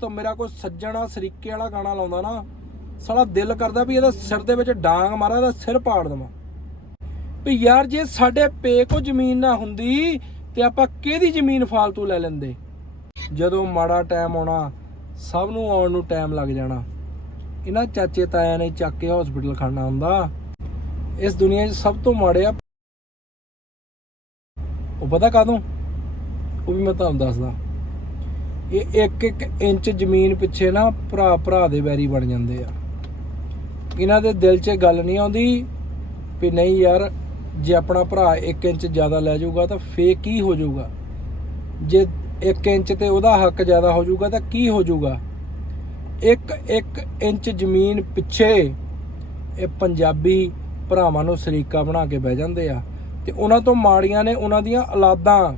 ਤਾਂ ਮੇਰਾ ਕੋਈ ਸੱਜਣਾ ਸਰੀਕੇ ਵਾਲਾ ਗਾਣਾ ਲਾਉਂਦਾ ਨਾ, ਸਾਲਾ ਦਿਲ ਕਰਦਾ ਵੀ ਇਹਦਾ ਸਿਰ ਦੇ ਵਿੱਚ ਡਾਂਗ ਮਾਰਾਂ, ਇਹਦਾ ਸਿਰ ਪਾੜ ਦੇਵਾਂ। ਵੀ ਯਾਰ ਜੇ ਸਾਡੇ ਪੇ ਕੋ ਜ਼ਮੀਨ ਨਾ ਹੁੰਦੀ, ਤੇ ਆਪਾਂ ਕਿਹਦੀ ਜ਼ਮੀਨ ਫਾਲਤੂ ਲੈ ਲੈਂਦੇ? ਜਦੋਂ ਮਾੜਾ ਟਾਈਮ ਆਉਣਾ, ਸਭ ਨੂੰ ਆਉਣ ਨੂੰ ਟਾਈਮ ਲੱਗ ਜਾਣਾ। ਇਹਨਾਂ ਚਾਚੇ ਤਾਇਆਂ ਨੇ ਚੱਕ ਕੇ ਹਸਪੀਟਲ ਖੜਨਾ ਹੁੰਦਾ। ਇਸ ਦੁਨੀਆ 'ਚ ਸਭ ਤੋਂ ਮਾੜੇ ਆ ਉਹ ਪਤਾ ਕਾਦੋਂ ਉਹ ਵੀ ਮੈਂ ਤੁਹਾਨੂੰ ਦੱਸਦਾ। ਇਹ ਇੱਕ ਇੱਕ ਇੰਚ ਜ਼ਮੀਨ ਪਿੱਛੇ ਨਾ ਭਰਾ ਭਰਾ ਦੇ ਵੈਰੀ ਬਣ ਜਾਂਦੇ ਆ। ਇਹਨਾਂ ਦੇ ਦਿਲ 'ਚ ਗੱਲ ਨਹੀਂ ਆਉਂਦੀ ਵੀ ਨਹੀਂ ਯਾਰ, ਜੇ ਆਪਣਾ ਭਰਾ 1 ਇੰਚ ਜ਼ਿਆਦਾ ਲੈ ਜਾਊਗਾ ਤਾਂ ਫੇ ਕੀ ਹੋ ਜਾਊਗਾ? ਜੇ 1 ਇੰਚ ਤੇ ਉਹਦਾ ਹੱਕ ਜ਼ਿਆਦਾ ਹੋ ਜਾਊਗਾ ਤਾਂ ਕੀ ਹੋ ਜਾਊਗਾ? ਇੱਕ ਇੱਕ ਇੰਚ ਜ਼ਮੀਨ ਪਿੱਛੇ ਇਹ ਪੰਜਾਬੀ ਭਰਾਵਾਂ ਨੂੰ ਸਰੀਕਾ ਬਣਾ ਕੇ ਬਹਿ ਜਾਂਦੇ ਆ। ਤੇ ਉਹਨਾਂ ਤੋਂ ਮਾੜੀਆਂ ਨੇ ਉਹਨਾਂ ਦੀਆਂ ਔਲਾਦਾਂ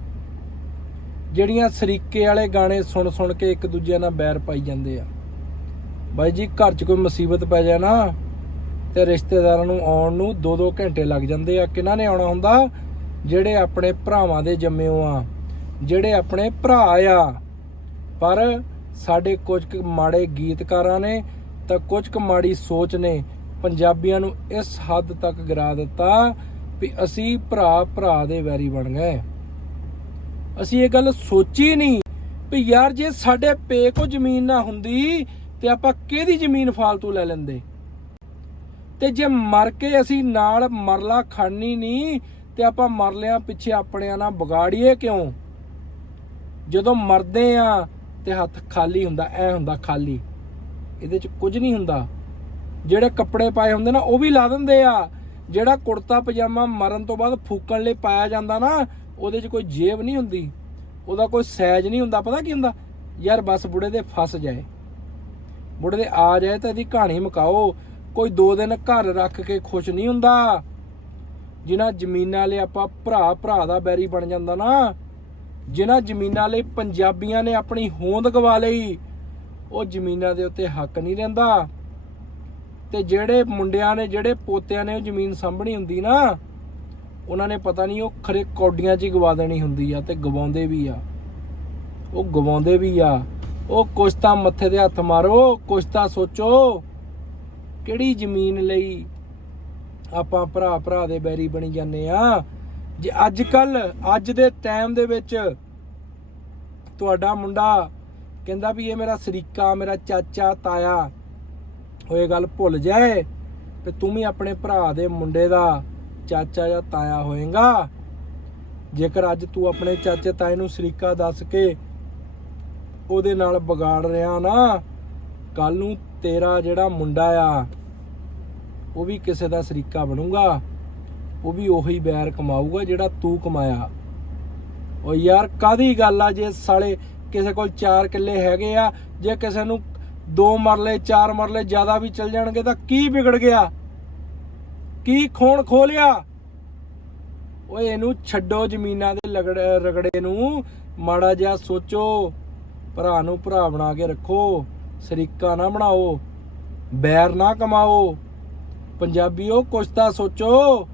ਜਿਹੜੀਆਂ ਸਰੀਕੇ ਵਾਲੇ ਗਾਣੇ ਸੁਣ ਸੁਣ ਕੇ ਇੱਕ ਦੂਜੇ ਨਾਲ ਬੈਰ ਪਾਈ ਜਾਂਦੇ ਆ। ਬਾਈ ਜੀ, ਘਰ 'ਚ ਕੋਈ ਮੁਸੀਬਤ ਪੈ ਜਾਏ ਨਾ ਤੇ ਰਿਸ਼ਤੇਦਾਰਾਂ ਨੂੰ ਆਉਣ ਨੂੰ 2-2 ਘੰਟੇ ਲੱਗ ਜਾਂਦੇ ਆ। ਕਿਹਨਾਂ ਨੇ ਆਉਣਾ ਹੁੰਦਾ? ਜਿਹੜੇ ਆਪਣੇ ਭਰਾਵਾਂ ਦੇ ਜੰਮਿਓ ਆ, ਜਿਹੜੇ ਆਪਣੇ ਭਰਾ ਆ। ਪਰ ਸਾਡੇ ਕੁਝ ਕੁ ਮਾੜੇ ਗੀਤਕਾਰਾਂ ਨੇ ਤਾਂ ਕੁਝ ਕੁ ਮਾੜੀ ਸੋਚ ਨੇ ਪੰਜਾਬੀਆਂ ਨੂੰ ਇਸ ਹੱਦ ਤੱਕ ਗਿਰਾ ਦਿੱਤਾ ਵੀ ਅਸੀਂ ਭਰਾ ਭਰਾ ਦੇ ਵੈਰੀ ਬਣ ਗਏ। ਅਸੀਂ ਇਹ ਗੱਲ ਸੋਚੀ ਨਹੀਂ ਵੀ ਯਾਰ ਜੇ ਸਾਡੇ ਪੇ ਕੋ ਜ਼ਮੀਨ ਨਾ ਹੁੰਦੀ ਤੇ ਆਪਾਂ ਕਿਹਦੀ ਜ਼ਮੀਨ ਫਾਲਤੂ ਲੈ ਲੈਂਦੇ? ਤੇ ਜੇ ਮਰ ਕੇ ਅਸੀਂ ਨਾਲ ਮਰਲਾ ਖੜਨੀ ਨਹੀਂ ਤੇ ਆਪਾਂ ਮਰਲਿਆਂ ਪਿੱਛੇ ਆਪਣਿਆਂ ਨਾਲ ਵਿਗਾੜੀਏ ਕਿਉਂ? ਜਦੋਂ ਮਰਦੇ ਆ ਤੇ ਹੱਥ ਖਾਲੀ ਹੁੰਦਾ, ਐ ਹੁੰਦਾ ਖਾਲੀ। ਇਹਦੇ ਚ ਕੁਝ ਨਹੀਂ ਹੁੰਦਾ। ਜਿਹੜੇ ਕੱਪੜੇ ਪਾਏ ਹੁੰਦੇ ਨਾ, ਉਹ ਵੀ ਲਾ ਦਿੰਦੇ ਆ। ਜਿਹੜਾ ਕੁੜਤਾ ਪਜਾਮਾ ਮਰਨ ਤੋਂ ਬਾਅਦ ਫੂਕਣ ਲਈ ਪਾਇਆ ਜਾਂਦਾ ਨਾ ਉਹਦੇ 'ਚ ਕੋਈ ਜੇਬ ਨਹੀਂ ਹੁੰਦੀ, ਉਹਦਾ ਕੋਈ ਸਾਈਜ਼ ਨਹੀਂ ਹੁੰਦਾ, ਪਤਾ ਕੀ ਹੁੰਦਾ? ਯਾਰ ਬਸ ਬੁੜੇ ਦੇ ਫਸ ਜਾਏ। ਬੁੜੇ ਦੇ ਆ ਜਾਏ ਤਾਂ ਇਹਦੀ ਕਹਾਣੀ ਮੁਕਾਓ। ਕੋਈ ਦੋ ਦਿਨ ਘਰ ਰੱਖ ਕੇ ਖੁਸ਼ ਨਹੀਂ ਹੁੰਦਾ। ਜਿਨ੍ਹਾਂ ਜ਼ਮੀਨਾਂ ਲਈ ਆਪਾਂ ਭਰਾ ਭਰਾ ਦਾ ਬੈਰੀ ਬਣ ਜਾਂਦਾ ਨਾ, ਜਿਨ੍ਹਾਂ ਜ਼ਮੀਨਾਂ ਲਈ ਪੰਜਾਬੀਆਂ ਨੇ ਆਪਣੀ ਹੋਂਦ ਗਵਾ ਲਈ, ਉਹ ਜ਼ਮੀਨਾਂ ਦੇ ਉੱਤੇ ਹੱਕ ਨਹੀਂ ਰਹਿੰਦਾ ਤੇ ਜਿਹੜੇ ਮੁੰਡਿਆਂ ਨੇ, ਜਿਹੜੇ ਪੋਤਿਆਂ ਨੇ ਉਹ ਜ਼ਮੀਨ ਸਾਂਭਣੀ ਹੁੰਦੀ ਨਾ ਉਹਨਾਂ ਨੇ ਪਤਾ ਨਹੀਂ ਉਹ ਖਰੇ ਕੌਡੀਆਂ 'ਚ ਹੀ ਗਵਾ ਦੇਣੀ ਹੁੰਦੀ ਆ ਤੇ ਗਵਾਉਂਦੇ ਵੀ ਆ। ਉਹ ਗਵਾਉਂਦੇ ਵੀ ਆ। ਉਹ ਕੁਛ ਤਾਂ ਮੱਥੇ ਤੇ ਹੱਥ ਮਾਰੋ, ਕੁਛ ਤਾਂ ਸੋਚੋ। ਕਿਹੜੀ ਜ਼ਮੀਨ ਲਈ ਆਪਾਂ ਭਰਾ ਭਰਾ ਦੇ ਬੈਰੀ ਬਣੀ ਜਾਂਦੇ ਆ? ਜੇ ਅੱਜ ਕੱਲ ਅੱਜ ਦੇ ਟਾਈਮ ਦੇ ਵਿੱਚ ਤੁਹਾਡਾ ਮੁੰਡਾ ਕਹਿੰਦਾ ਵੀ ਇਹ ਮੇਰਾ ਸਰੀਕਾ, ਮੇਰਾ ਚਾਚਾ, ਤਾਇਆ, ਉਹ ਇਹ ਗੱਲ ਭੁੱਲ ਜਾਏ, ਤੇ ਤੂੰ ਵੀ ਆਪਣੇ ਭਰਾ ਦੇ ਮੁੰਡੇ ਦਾ ਚਾਚਾ ਜਾਂ ਤਾਇਆ ਹੋਏਗਾ। ਜੇਕਰ ਅੱਜ ਤੂੰ ਆਪਣੇ ਚਾਚੇ ਤਾਏ ਨੂੰ ਸਰੀਕਾ ਦੱਸ ਕੇ ਉਹਦੇ ਨਾਲ ਵਿਗਾੜ ਰਿਹਾ ਨਾ ਕੱਲ ਨੂੰ ਤੇਰਾ ਜਿਹੜਾ ਮੁੰਡਾ ਆ, ਉਹ ਵੀ ਕਿਸੇ ਦਾ ਸਰੀਕਾ ਬਣੂਗਾ। ਉਹ ਵੀ ਉਹੀ ਬੈਰ ਕਮਾਊਗਾ ਜਿਹੜਾ ਤੂੰ ਕਮਾਇਆ। ਉਹ ਯਾਰ ਕਾਦੀ ਗੱਲ ਆ ਜੇ ਸਾਲੇ ਕਿਸੇ ਕੋਲ 4 ਕਿੱਲੇ ਹੈਗੇ ਆ, ਜੇ ਕਿਸੇ ਨੂੰ 2 ਮਰਲੇ 4 ਮਰਲੇ ਜ਼ਿਆਦਾ ਵੀ ਚੱਲ ਜਾਣਗੇ ਤਾਂ ਕੀ ਵਿਗੜ ਗਿਆ? ਕੀ ਖੋਣ ਖੋਲਿਆ? ਓਏ, ਇਹਨੂੰ ਛੱਡੋ ਜ਼ਮੀਨਾਂ ਦੇ ਲਗੜ, ਰਗੜੇ ਨੂੰ। ਮਾੜਾ ਜਿਹਾ ਸੋਚੋ। ਭਰਾ ਨੂੰ ਭਰਾ ਬਣਾ ਕੇ ਰੱਖੋ। ਸਰੀਕਾ ਨਾ ਬਣਾਓ। ਬੈਰ ਨਾ ਕਮਾਓ। ਪੰਜਾਬੀਓ ਕੁਛ ਤਾਂ ਸੋਚੋ।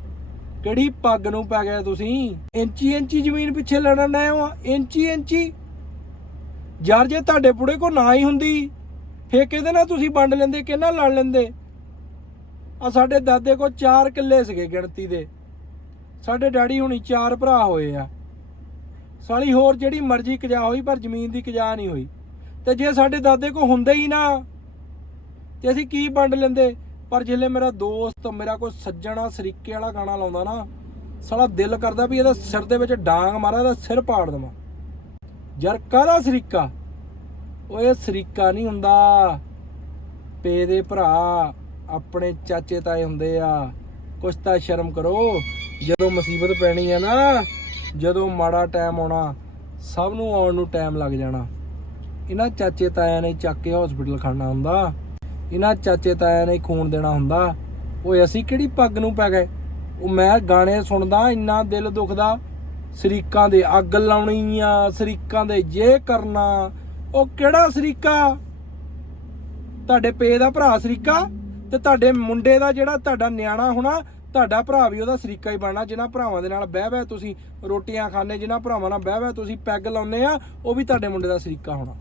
ਕਿਹੜੀ ਪੱਗ ਨੂੰ ਪੈ ਗਏ ਤੁਸੀਂ? ਇੰਚੀ ਇੰਚੀ ਜ਼ਮੀਨ ਪਿੱਛੇ ਲੜਨ ਆਏ ਹੋ? ਇੰਚੀ ਇੰਚੀ। ਯਾਰ, ਜੇ ਤੁਹਾਡੇ ਬੁੜੇ ਕੋ ਨਾ ਹੀ ਹੁੰਦੀ, ਫੇਰ ਕਿਹਦੇ ਨਾਲ ਤੁਸੀਂ ਵੰਡ ਲੈਂਦੇ? ਕਿਹਨਾਂ ਲੜ ਲੈਂਦੇ? ਆ ਸਾਡੇ ਦਾਦੇ ਕੋਲ 4 ਕਿੱਲੇ ਸੀਗੇ ਗਿਣਤੀ ਦੇ। ਸਾਡੇ ਡੈਡੀ ਹੁਣੀ ਚਾਰ ਭਰਾ ਹੋਏ ਆ। ਸਾਲੀ ਹੋਰ ਜਿਹੜੀ ਮਰਜ਼ੀ ਕਜਾ ਹੋਈ, ਪਰ ਜ਼ਮੀਨ ਦੀ ਕਜਾ ਨਹੀਂ ਹੋਈ। ਤੇ ਜੇ ਸਾਡੇ ਦਾਦੇ ਕੋ ਹੁੰਦੇ ਹੀ ਨਾ, ਤੇ ਅਸੀਂ ਕੀ ਵੰਡ ਲੈਂਦੇ? ਪਰ ਜਿਲੇ ਮੇਰਾ ਦੋਸਤ, ਮੇਰਾ ਕੋਈ ਸੱਜਣਾ, ਸਰੀਕੇ ਵਾਲਾ ਗਾਣਾ ਲਾਉਂਦਾ ਨਾ, ਸਾਲਾ ਦਿਲ ਕਰਦਾ ਵੀ ਇਹਦਾ ਸਿਰ ਦੇ ਵਿੱਚ ਡਾਂਗ ਮਾਰਾ, ਇਹਦਾ ਸਿਰ ਪਾੜ ਦੇਵਾਂ। ਯਾਰ ਕਾਹਦਾ ਸਰੀਕਾ? ਓਏ ਸਰੀਕਾ ਨਹੀਂ ਹੁੰਦਾ। ਪੇ ਦੇ ਭਰਾ। ਆਪਣੇ ਚਾਚੇ ਤਾਏ ਹੁੰਦੇ ਆ, ਕੁਛ ਤਾਂ ਸ਼ਰਮ ਕਰੋ। ਜਦੋਂ ਮੁਸੀਬਤ ਪੈਣੀ ਆ ਨਾ, ਜਦੋਂ ਮਾੜਾ ਟਾਈਮ ਆਉਣਾ, ਸਭ ਨੂੰ ਆਉਣ ਨੂੰ ਟਾਈਮ ਲੱਗ ਜਾਣਾ। ਇਹਨਾਂ ਚਾਚੇ ਤਾਇਆਂ ਨੇ ਚੱਕ ਕੇ ਹਸਪੀਟਲ ਖੜਨਾ ਹੁੰਦਾ। ਇਹਨਾਂ ਚਾਚੇ ਤਾਇਆਂ ਨੇ ਖੂਨ ਦੇਣਾ ਹੁੰਦਾ। ਓਏ, ਅਸੀਂ ਕਿਹੜੀ ਪੱਗ ਨੂੰ ਪੈ ਗਏ? ਉਹ ਮੈਂ ਗਾਣੇ ਸੁਣਦਾ, ਇੰਨਾ ਦਿਲ ਦੁਖਦਾ। ਸਰੀਕਾਂ ਦੇ ਅੱਗ ਲਾਉਣੀ ਆ, ਸਰੀਕਾਂ ਦੇ ਜੇ ਕਰਨਾ। ਉਹ ਕਿਹੜਾ ਸਰੀਕਾ? ਤੁਹਾਡੇ ਪੇ ਦਾ ਭਰਾ ਸਰੀਕਾ? ਤੇ ਤੁਹਾਡੇ ਮੁੰਡੇ ਦਾ ਜਿਹੜਾ ਤੁਹਾਡਾ ਨਿਆਣਾ ਹੋਣਾ, ਤੁਹਾਡਾ ਭਰਾ ਵੀ ਉਹਦਾ ਸਰੀਕਾ ਹੀ ਬਣਨਾ, ਜਿਨ੍ਹਾਂ ਭਰਾਵਾਂ ਦੇ ਨਾਲ ਬਹਿ ਬਹਿ ਤੁਸੀਂ ਰੋਟੀਆਂ ਖਾਣੇ ਜਿਨ੍ਹਾਂ ਭਰਾਵਾਂ ਨਾਲ ਬਹਿ ਬਹਿ ਤੁਸੀਂ ਪੈਗ ਲਾਉਨੇ ਆ, ਉਹ ਵੀ ਤੁਹਾਡੇ ਮੁੰਡੇ ਦਾ ਸਰੀਕਾ ਹੋਣਾ।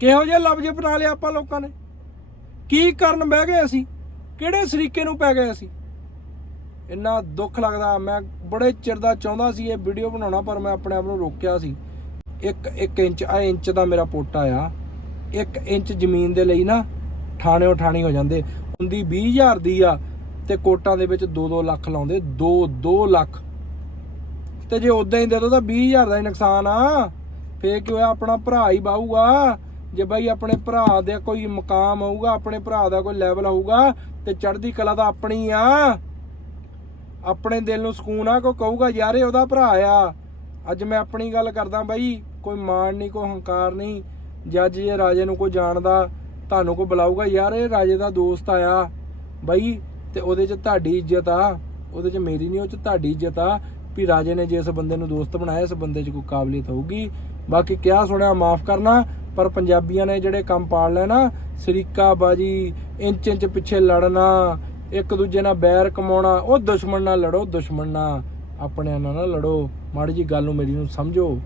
ਕਿਹੋ ਜਿਹੇ ਲਫ਼ਜ਼ ਬਣਾ ਲਿਆ ਆਪਾਂ ਲੋਕਾਂ ਨੇ? ਕੀ ਕਰਨ ਬਹਿ ਗਏ ਅਸੀਂ? ਕਿਹੜੇ ਸਰੀਕੇ ਨੂੰ ਪੈ ਗਏ ਅਸੀਂ? ਇੰਨਾ ਦੁੱਖ ਲੱਗਦਾ, ਮੈਂ ਬੜੇ ਚਿਰ ਦਾ ਚਾਹੁੰਦਾ ਸੀ ਇਹ ਵੀਡੀਓ ਬਣਾਉਣਾ, ਪਰ ਮੈਂ ਆਪਣੇ ਆਪ ਨੂੰ ਰੋਕਿਆ ਸੀ। ਇੱਕ ਇੱਕ ਇੰਚ ਆ ਇੰਚ ਦਾ ਮੇਰਾ ਪੋਟਾ ਆ। ਇੱਕ ਇੰਚ ਜ਼ਮੀਨ ਦੇ ਲਈ ਨਾ ਠਾਣਿਓ ਠਾਣੀ ਹੋ ਜਾਂਦੇ। ਹੁੰਦੀ 20000 ਦੀ ਆ ਤੇ ਕੋਟਾਂ ਦੇ ਵਿੱਚ 2-2 ਲੱਖ ਲਾਉਂਦੇ 2-2 ਲੱਖ। ਤੇ ਜੇ ਉਦਾਂ ਹੀ ਦੇ ਦੋ ਤਾਂ 20000 ਦਾ ਹੀ ਨੁਕਸਾਨ ਆ। ਫੇਰ ਕੀ ਹੋਇਆ? ਆਪਣਾ ਭਰਾ ਹੀ ਬਾਹੂਗਾ ਜੇ ਬਾਈ ਆਪਣੇ ਭਰਾ ਦੇ ਕੋਈ ਮਕਾਮ ਹੋਊਗਾ, ਆਪਣੇ ਭਰਾ ਦਾ ਕੋਈ ਲੈਵਲ ਹੋਊਗਾ, ਤੇ ਚੜ੍ਹਦੀ ਕਲਾ ਤਾਂ ਆਪਣੀ ਆ। ਆਪਣੇ ਦਿਲ ਨੂੰ ਸਕੂਨ ਆ ਕੋ ਕਹੂਗਾ, ਯਾਰ, ਇਹ ਉਹਦਾ ਭਰਾ ਆ। ਅੱਜ ਮੈਂ ਆਪਣੀ ਗੱਲ ਕਰਦਾ ਬਾਈ, ਕੋਈ ਮਾਣ ਨਹੀਂ, ਕੋਈ ਹੰਕਾਰ ਨਹੀਂ। ਜੱਜ ਜੇ ਰਾਜੇ ਨੂੰ ਕੋਈ ਜਾਣਦਾ ਤੁਹਾਨੂੰ ਕੋਈ ਬੁਲਾਊਗਾ, ਯਾਰ, ਇਹ ਰਾਜੇ ਦਾ ਦੋਸਤ ਆਇਆ ਬਾਈ ਤੇ ਉਹਦੇ 'ਚ ਤੁਹਾਡੀ ਇੱਜ਼ਤ ਆ, ਉਹਦੇ 'ਚ ਮੇਰੀ ਨਹੀਂ, ਉਹ 'ਚ ਤੁਹਾਡੀ ਇੱਜ਼ਤ ਆ ਵੀ ਰਾਜੇ ਨੇ ਜਿਸ ਬੰਦੇ ਨੂੰ ਦੋਸਤ ਬਣਾਇਆ, ਇਸ ਬੰਦੇ 'ਚ ਕੋਈ ਕਾਬਲੀਅਤ ਹੋਊਗੀ। ਬਾਕੀ ਕਿਹਾ ਸੁਣਿਆ, ਮਾਫ ਕਰਨਾ, ਪਰ ਪੰਜਾਬੀਆਂ ਨੇ ਜਿਹੜੇ ਕੰਮ ਪਾਲ ਲਏ ਨਾ ਸਰੀਕਾ ਬਾਜੀ ਇੰਚ ਇੰਚ ਪਿੱਛੇ ਲੜਨਾ ਇੱਕ ਦੂਜੇ ਨਾਲ ਬੈਰ ਕਮਾਉਣਾ, ਉਹ ਦੁਸ਼ਮਣ ਨਾਲ ਲੜੋ, ਦੁਸ਼ਮਣ ਨਾਲ ਆਪਣਿਆਂ ਨਾਲ ਨਾ ਲੜੋ। ਮਾੜੀ ਜੀ ਗੱਲ ਨੂੰ ਮੇਰੀ ਨੂੰ ਸਮਝੋ।